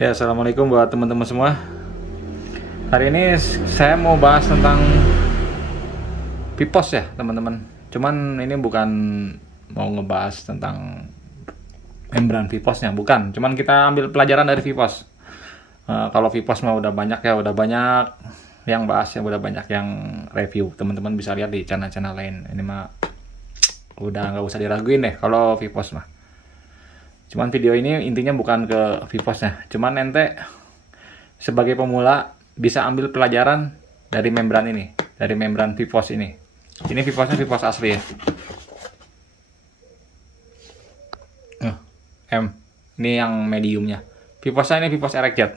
Ya, assalamualaikum buat teman-teman semua. Hari ini saya mau bahas tentang VPOS ya, teman-teman. Cuman ini bukan mau ngebahas tentang membran VPOS-nya, bukan. Cuman kita ambil pelajaran dari VPOS. Kalau VPOS mah udah banyak ya, udah banyak yang bahas ya, udah banyak yang review. Teman-teman bisa lihat di channel-channel lain. Ini mah udah nggak usah diraguin deh kalau VPOS mah. Cuman video ini intinya bukan ke VPOS-nya. Cuman ente sebagai pemula bisa ambil pelajaran dari membran ini, dari membran VPOS ini. Ini VPOS-nya VPOS asli ya. M. Ini yang mediumnya. VPOS-nya ini VPOS Erecjet.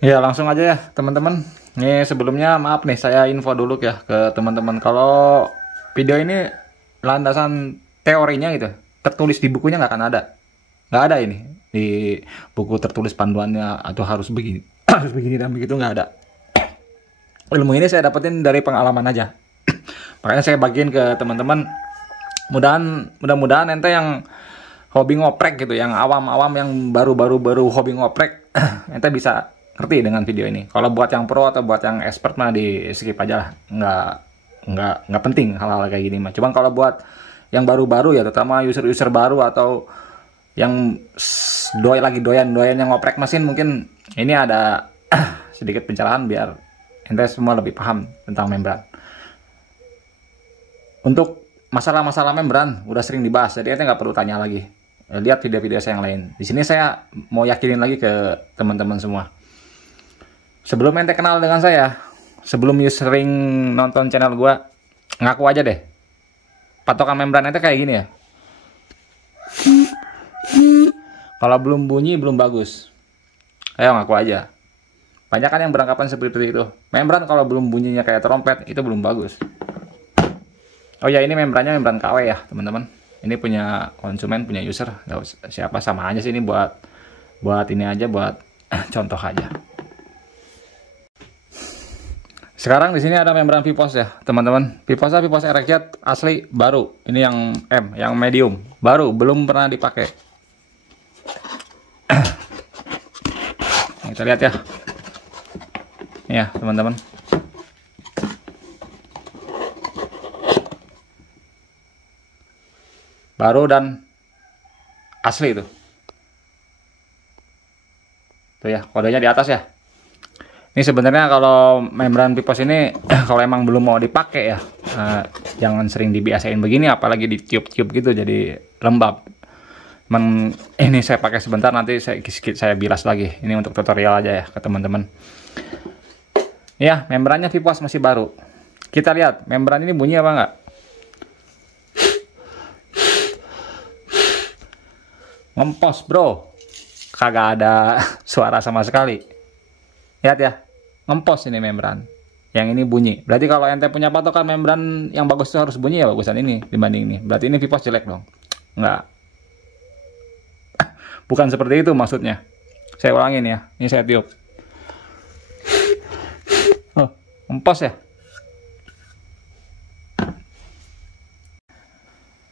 Ya, langsung aja ya, teman-teman. Ini sebelumnya maaf nih, saya info dulu ya ke teman-teman. Kalau video ini landasan teorinya gitu, tertulis di bukunya nggak akan ada. Nggak ada ini di buku tertulis panduannya atau harus begini harus begini dan begitu, nggak ada. Ilmu ini saya dapetin dari pengalaman aja. Makanya saya bagiin ke teman-teman. Mudah-mudahan ente yang hobi ngoprek gitu, yang awam-awam, yang baru hobi ngoprek, ente bisa ngerti dengan video ini. Kalau buat yang pro atau buat yang expert mah di skip aja lah, nggak penting hal-hal kayak gini mah. Cuman kalau buat yang baru-baru ya, terutama user baru atau yang doyan yang ngoprek mesin, mungkin ini ada sedikit pencerahan biar ente semua lebih paham tentang membran. Untuk masalah-masalah membran udah sering dibahas, jadi ente nggak perlu tanya lagi. Lihat video-video saya yang lain. Di sini saya mau yakinin lagi ke teman-teman semua. Sebelum ente kenal dengan saya, sebelum sering nonton channel gua, ngaku aja deh, patokan membran ente kayak gini ya. Kalau belum bunyi belum bagus. Ayo ngaku aja. Banyak kan yang beranggapan seperti itu. Membran kalau belum bunyinya kayak trompet itu belum bagus. Oh ya, ini membrannya membran KW ya, teman-teman. Ini punya konsumen, punya user. Nggak usah, siapa sama aja sih, ini buat ini aja, buat contoh aja. Sekarang di sini ada membran VPOS ya, teman-teman. VPOS-nya VPOS Erecjet asli baru. Ini yang M, yang medium, baru, belum pernah dipakai. Kita lihat ya. Ini ya, teman-teman. Baru dan asli itu. Tuh ya, kodenya di atas ya. Ini sebenarnya kalau membran VPOS ini kalau emang belum mau dipakai ya, jangan sering dibiasain begini, apalagi ditiup-tiup gitu jadi lembab. Ini saya pakai sebentar, nanti saya bilas lagi. Ini untuk tutorial aja ya ke teman-teman. Ya, membrannya VPOS masih baru. Kita lihat membran ini bunyi apa enggak. Ngempos bro, kagak ada suara sama sekali. Lihat ya, ngempos ini membran. Yang ini bunyi. Berarti kalau ente punya patokan membran yang bagus itu harus bunyi ya, bagusan ini dibanding ini. Berarti ini VPOS jelek dong. Enggak. Bukan seperti itu maksudnya. Saya ulangin ya. Ini saya tiup. Oh, ngempos ya.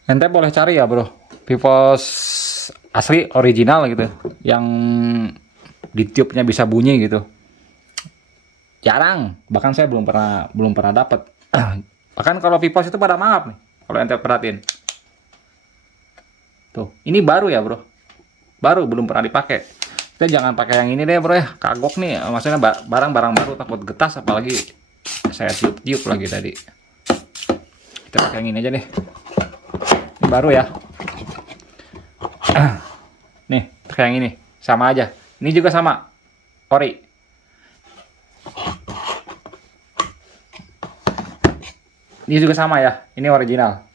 Ente boleh cari ya bro, VPOS asli original gitu, yang ditiupnya bisa bunyi gitu. Jarang, bahkan saya belum pernah dapat. Bahkan kalau VPOS itu pada mangap nih, kalau ente perhatiin. Tuh, ini baru ya bro, baru, belum pernah dipakai. Kita jangan pakai yang ini deh bro ya, kagok nih. Maksudnya barang-barang baru takut getas, apalagi saya tiup lagi tadi. Kita pakai yang ini aja deh, ini baru ya. Nih, kayak yang ini sama aja. Ini juga sama, ori. Ini juga sama ya, ini original.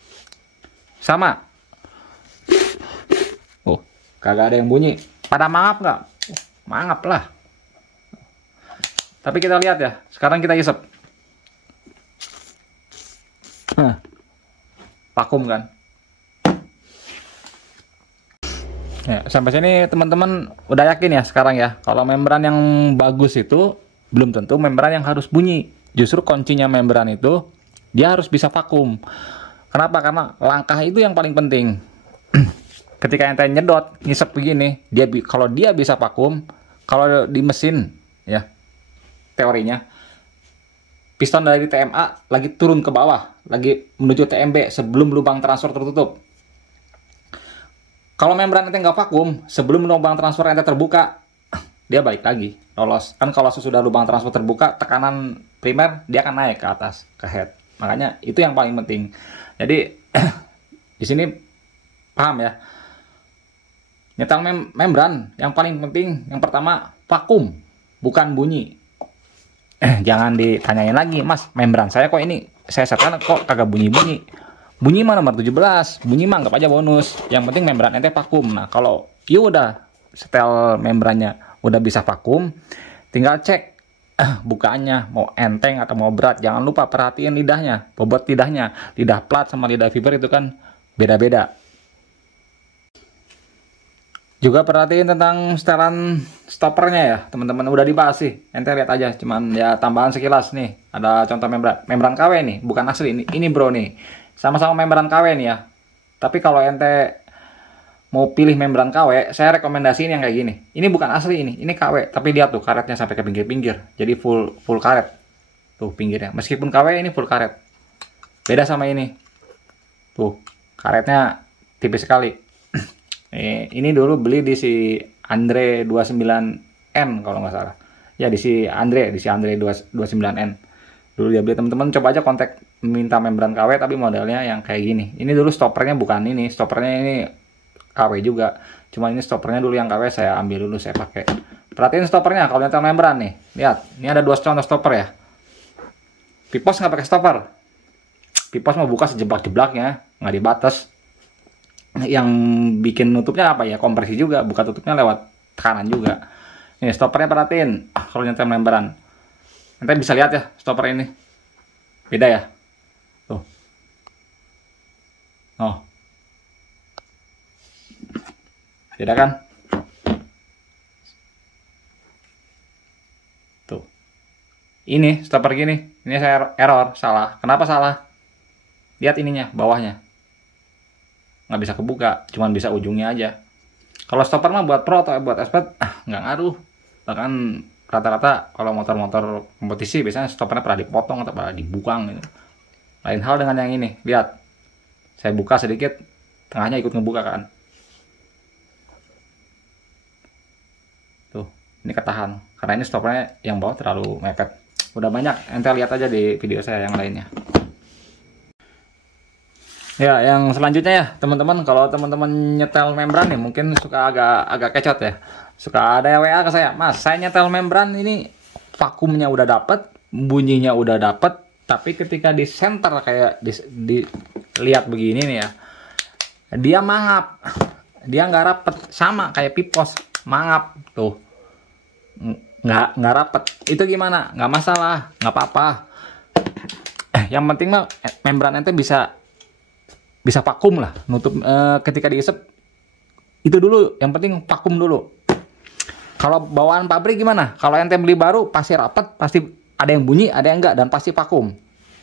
Sama. Oh, kagak ada yang bunyi. Pada mangap nggak? Mangap lah. Tapi kita lihat ya. Sekarang kita isep. Vakum kan? Ya, sampai sini teman-teman udah yakin ya sekarang ya, kalau membran yang bagus itu belum tentu membran yang harus bunyi. Justru kuncinya membran itu dia harus bisa vakum. Kenapa? Karena langkah itu yang paling penting. Ketika ente nyedot, ngisep begini, kalau dia bisa vakum, kalau di mesin ya teorinya piston dari TMA lagi turun ke bawah, lagi menuju TMB sebelum lubang transfer tertutup. Kalau membran ente nggak vakum, sebelum lubang transfer ente terbuka, dia balik lagi, lolos. Kan kalau sesudah lubang transfer terbuka, tekanan primer dia akan naik ke atas, ke head. Makanya itu yang paling penting. Jadi di sini paham ya. Nyetel membran yang paling penting yang pertama vakum, bukan bunyi. Jangan ditanyain lagi, Mas, membran saya kok ini saya setelkan kok kagak bunyi-bunyi. Bunyi mah nomor 17, bunyi mah anggap aja bonus. Yang penting membran ente vakum. Nah, kalau you udah setel membrannya udah bisa vakum, tinggal cek bukaannya mau enteng atau mau berat. Jangan lupa perhatiin lidahnya, bobot lidahnya. Lidah plat sama lidah fiber itu kan beda-beda. Juga perhatiin tentang setelan stoppernya ya, teman-teman. Udah dibahas sih, ente lihat aja. Cuman ya tambahan sekilas nih. Ada contoh membran KW nih, bukan asli. Ini bro nih, sama-sama membran KW nih ya. Tapi kalau ente mau pilih membran KW, saya rekomendasiin yang kayak gini. Ini bukan asli ini KW. Tapi lihat tuh karetnya sampai ke pinggir-pinggir. Jadi full karet. Tuh pinggirnya. Meskipun KW ini full karet. Beda sama ini. Tuh karetnya tipis sekali. Ini dulu beli di si Andre 29N kalau nggak salah. Ya di si Andre 29N. Dulu dia beli, teman-teman coba aja kontak minta membran KW tapi modelnya yang kayak gini. Ini dulu stoppernya bukan ini, stoppernya ini KW juga. Cuma ini stoppernya dulu yang KW saya ambil dulu, saya pakai. Perhatiin stoppernya kalau nyetel membran nih. Lihat, ini ada 2 contoh stopper ya. Pipos nggak pakai stopper. Pipos mau buka sejeblak-jeblaknya, nggak dibatas. Yang bikin nutupnya apa ya, kompresi juga, buka tutupnya lewat tekanan juga. Ini stoppernya perhatiin kalau nyetel membran. Nanti bisa lihat ya stopper ini beda ya tuh. Oh, beda kan tuh. Ini stopper gini, ini saya error, salah. Kenapa salah? Lihat ininya, bawahnya nggak bisa kebuka, cuman bisa ujungnya aja. Kalau stopper mah buat pro atau buat expert nggak ngaruh. Bahkan rata-rata kalau motor-motor kompetisi biasanya stoppernya pernah dipotong atau pernah dibuang gitu. Lain hal dengan yang ini, lihat saya buka sedikit, tengahnya ikut ngebuka kan tuh. Ini ketahan karena ini stoppernya yang bawah terlalu mepet. Udah banyak, ente lihat aja di video saya yang lainnya. Ya, yang selanjutnya ya teman-teman, kalau teman-teman nyetel membran nih mungkin suka agak kecot ya. Suka ada WA ke saya, Mas, saya nyetel membran ini vakumnya udah dapet, bunyinya udah dapet, tapi ketika di center kayak lihat begini nih ya, dia mangap, dia nggak rapet, sama kayak pipos mangap tuh, nggak rapet. Itu gimana? Nggak masalah, nggak apa-apa. Yang penting mah membran ente bisa vakum lah, nutup ketika diisep itu dulu, yang penting vakum dulu. Kalau bawaan pabrik gimana? Kalau ente beli baru pasti rapet, pasti ada yang bunyi, ada yang enggak, dan pasti vakum.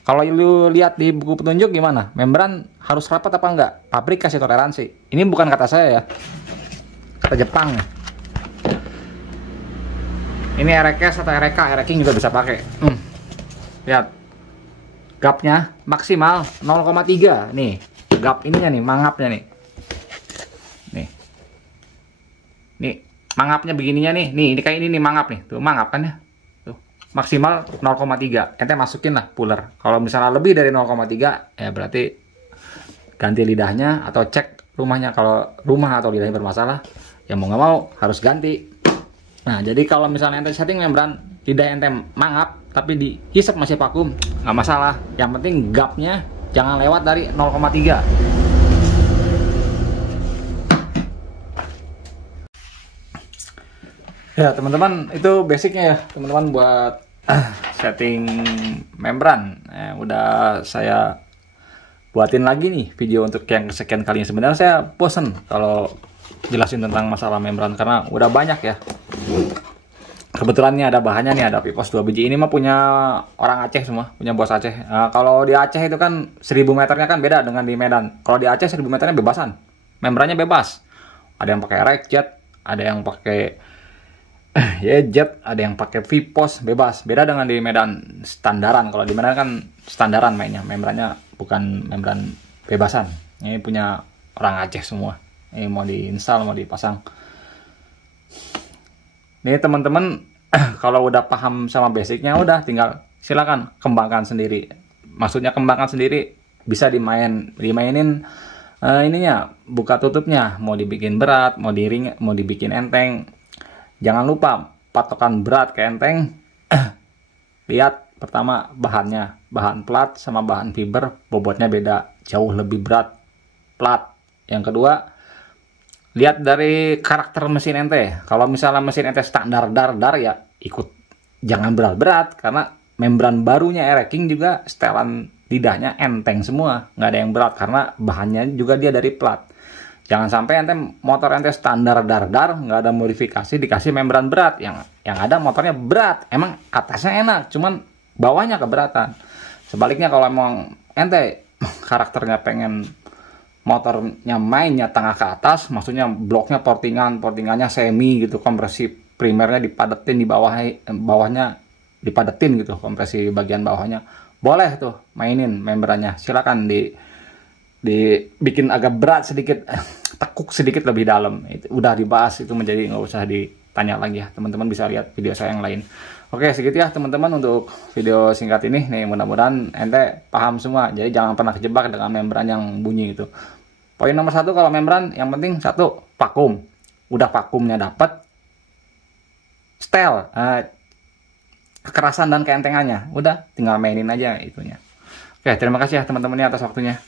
Kalau lu lihat di buku petunjuk gimana? Membran harus rapet apa enggak? Pabrik kasih toleransi. Ini bukan kata saya ya, kata Jepang. Ini RX atau RK, RK juga bisa pakai. Lihat, gapnya maksimal 0,3 nih. Gap ininya nih, mangapnya nih. Nih, mangapnya begininya nih. Ini kayak ini nih mangap nih. Tuh mangap kan ya. Tuh, maksimal 0,3. Ente masukin lah puller. Kalau misalnya lebih dari 0,3 ya berarti ganti lidahnya atau cek rumahnya. Kalau rumah atau lidahnya bermasalah, ya mau nggak mau harus ganti. Nah, jadi kalau misalnya ente setting membran, lidah ente mangap tapi dihisap masih vakum, nggak masalah. Yang penting gapnya jangan lewat dari 0,3. Ya teman-teman, itu basicnya ya teman-teman buat setting membran. Udah saya buatin lagi nih video untuk yang kesekian kalinya. Sebenarnya saya bosen kalau jelasin tentang masalah membran karena udah banyak ya. Kebetulan nih ada bahannya nih, ada Pipos 2 biji. Ini mah punya orang Aceh semua, punya bos Aceh. Nah, kalau di Aceh itu kan 1000 meternya kan beda dengan di Medan. Kalau di Aceh 1000 meternya bebasan, membrannya bebas. ada yang pakai Rexjet, ada yang pakai Jet, ada yang pakai VPOS, bebas. Beda dengan di Medan standaran. Kalau di Medan kan standaran mainnya, membrannya bukan membran bebasan. Ini punya orang Aceh semua. Ini mau diinstal, mau dipasang. Nih teman-teman, kalau udah paham sama basicnya, udah tinggal silakan kembangkan sendiri. Maksudnya kembangkan sendiri, bisa dimainin ininya, buka tutupnya, mau dibikin berat, mau dibikin enteng. Jangan lupa patokan berat ke enteng. Lihat pertama bahannya, bahan plat sama bahan fiber bobotnya beda, jauh lebih berat plat. Yang kedua, lihat dari karakter mesin ente. Kalau misalnya mesin ente standar dar ya ikut, jangan berat-berat, karena membran barunya Air-King juga setelan lidahnya enteng semua, nggak ada yang berat karena bahannya juga dia dari plat. Jangan sampai ente motor ente standar dar nggak ada modifikasi dikasih membran berat, yang ada motornya berat, emang atasnya enak cuman bawahnya keberatan. Sebaliknya kalau emang ente karakternya pengen motornya mainnya tengah ke atas, maksudnya bloknya portingannya semi gitu, kompresi primernya dipadetin, di bawahnya dipadetin gitu, kompresi bagian bawahnya, boleh tuh mainin membrannya, silakan dibikin agak berat sedikit, tekuk sedikit lebih dalam. Itu udah dibahas, itu menjadi nggak usah ditanya lagi ya, teman-teman bisa lihat video saya yang lain. Oke, segitu ya teman-teman untuk video singkat ini nih, mudah-mudahan ente paham semua. Jadi jangan pernah kejebak dengan membran yang bunyi itu. Poin nomor 1 kalau membran, yang penting 1 vakum. Udah vakumnya dapat, setel, kekerasan dan keentengannya udah tinggal mainin aja itunya. Oke, terima kasih ya teman-teman atas waktunya.